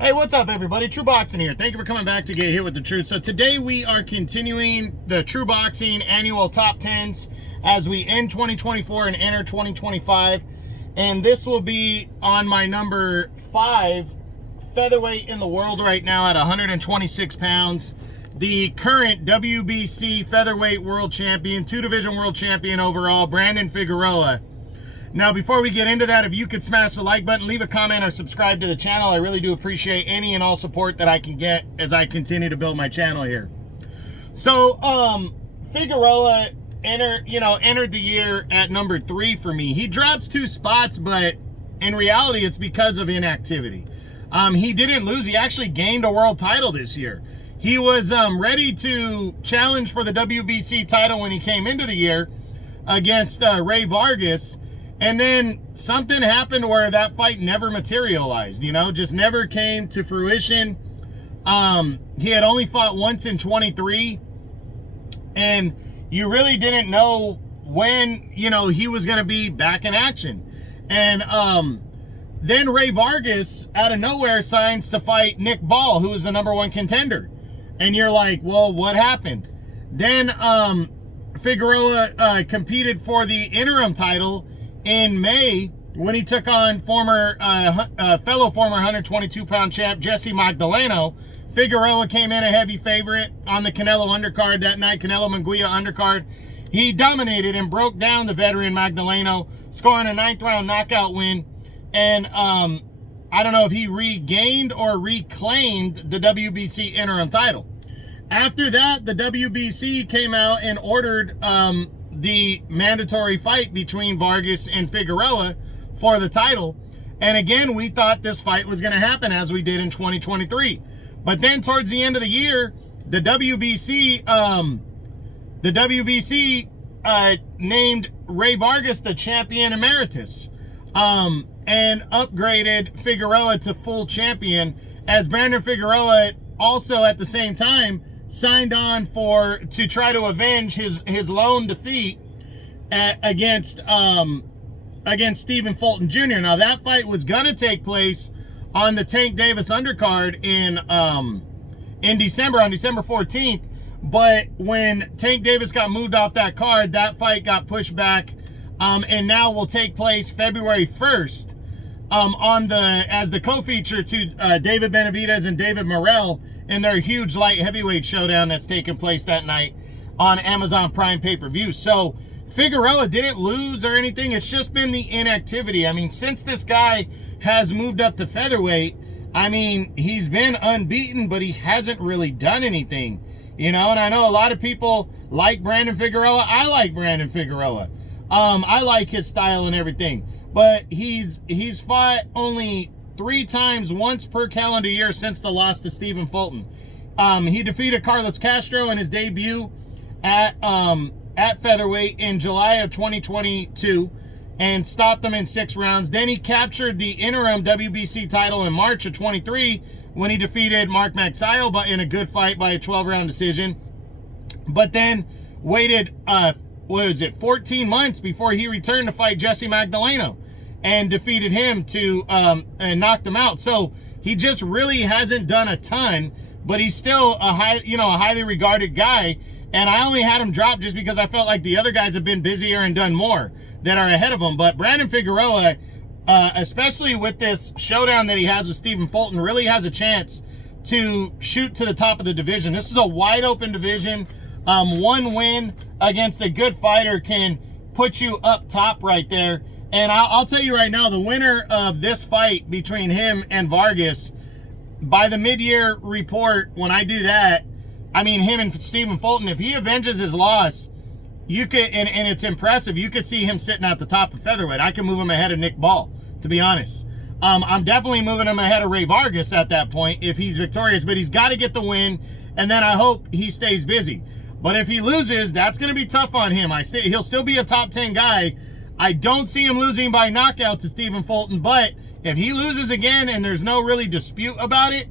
Hey, what's up, everybody? True Boxing here. Thank you for coming back to Get Hit with the Truth. So today we are continuing the True Boxing annual top 10s as we end 2024 and enter 2025. And this will be on my number 5 featherweight in the world right now at 126 pounds. The current WBC featherweight world champion, 2-division world champion overall, Brandon Figueroa. Now, before we get into that, if you could smash the like button, leave a comment, or subscribe to the channel. I really do appreciate any and all support that I can get as I continue to build my channel here. So, Figueroa entered the year at number 3 for me. He drops 2 spots, but in reality, it's because of inactivity. He didn't lose. He actually gained a world title this year. He was ready to challenge for the WBC title when he came into the year against Ray Vargas. And then something happened where that fight never materialized, just never came to fruition. He had only fought once in 23, and you really didn't know when, he was going to be back in action. And then Ray Vargas, out of nowhere, signs to fight Nick Ball, who was the #1 contender. And you're like, well, what happened? Then Figueroa competed for the interim title in May when he took on fellow former 122-pound champ Jesse Magdaleno. Figueroa came in a heavy favorite on the Canelo undercard that night, Canelo Munguia undercard. He dominated and broke down the veteran Magdaleno, scoring a 9th-round knockout win. And I don't know if he regained or reclaimed the WBC interim title. After that, the WBC came out and ordered the mandatory fight between Vargas and Figueroa for the title. And again, we thought this fight was going to happen as we did in 2023. But then towards the end of the year, the WBC named Ray Vargas the champion emeritus and upgraded Figueroa to full champion, as Brandon Figueroa also at the same time signed on to try to avenge his lone defeat against Stephen Fulton Jr. Now, that fight was gonna take place on the Tank Davis undercard in December, on December 14th, but when Tank Davis got moved off that card, that fight got pushed back, and now will take place February 1st as the co-feature to David Benavidez and David Morrell in their huge light heavyweight showdown that's taking place that night on Amazon Prime pay-per-view. So Figueroa didn't lose or anything. It's just been the inactivity. I mean, since this guy has moved up to featherweight, I mean, he's been unbeaten, but he hasn't really done anything, And I know a lot of people like Brandon Figueroa. I like Brandon Figueroa. I like his style and everything, but he's fought only 3 times, once per calendar year since the loss to Stephen Fulton. He defeated Carlos Castro in his debut at featherweight in July of 2022 and stopped him in 6 rounds. Then he captured the interim WBC title in March of 23 when he defeated Mark Magsayo in a good fight by a 12-round decision. But then waited 14 months before he returned to fight Jesse Magdaleno and defeated him and knocked him out. So he just really hasn't done a ton, but he's still a highly regarded guy. And I only had him drop just because I felt like the other guys have been busier and done more that are ahead of him. But Brandon Figueroa, especially with this showdown that he has with Stephen Fulton, really has a chance to shoot to the top of the division. This is a wide open division. One win against a good fighter can put you up top right there. And I'll tell you right now, the winner of this fight between him and Vargas, by the mid-year report, when I do that, I mean him and Stephen Fulton, if he avenges his loss, you could, and it's impressive, you could see him sitting at the top of featherweight. I can move him ahead of Nick Ball, to be honest. I'm definitely moving him ahead of Ray Vargas at that point if he's victorious, but he's got to get the win, and then I hope he stays busy. But if he loses, that's going to be tough on him. He'll still be a top 10 guy. I don't see him losing by knockout to Stephen Fulton, but if he loses again and there's no really dispute about it,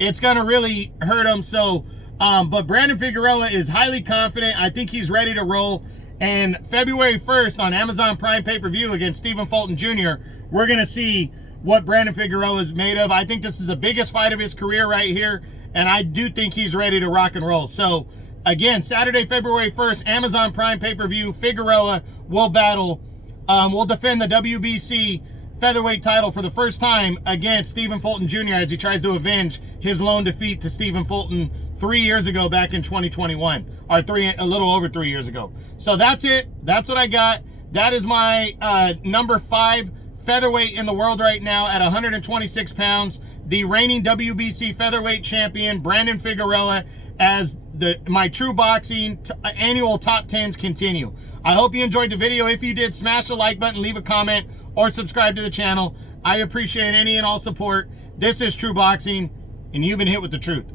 it's going to really hurt him. So, but Brandon Figueroa is highly confident. I think he's ready to roll. And February 1st on Amazon Prime pay-per-view against Stephen Fulton Jr., we're going to see what Brandon Figueroa is made of. I think this is the biggest fight of his career right here, and I do think he's ready to rock and roll. So, again, Saturday, February 1st, Amazon Prime pay-per-view, Figueroa will battle, will defend the WBC Featherweight title for the first time against Stephen Fulton Jr. as he tries to avenge his lone defeat to Stephen Fulton 3 years ago back in 2021, or a little over 3 years ago. So that's it. That's what I got. That is my number 5 featherweight in the world right now at 126 pounds. The reigning WBC featherweight champion, Brandon Figueroa, as my TRU Boxing annual top 10s continue. I hope you enjoyed the video. If you did, smash the like button, leave a comment, or subscribe to the channel. I appreciate any and all support. This is TRU Boxing, and you've been hit with the truth.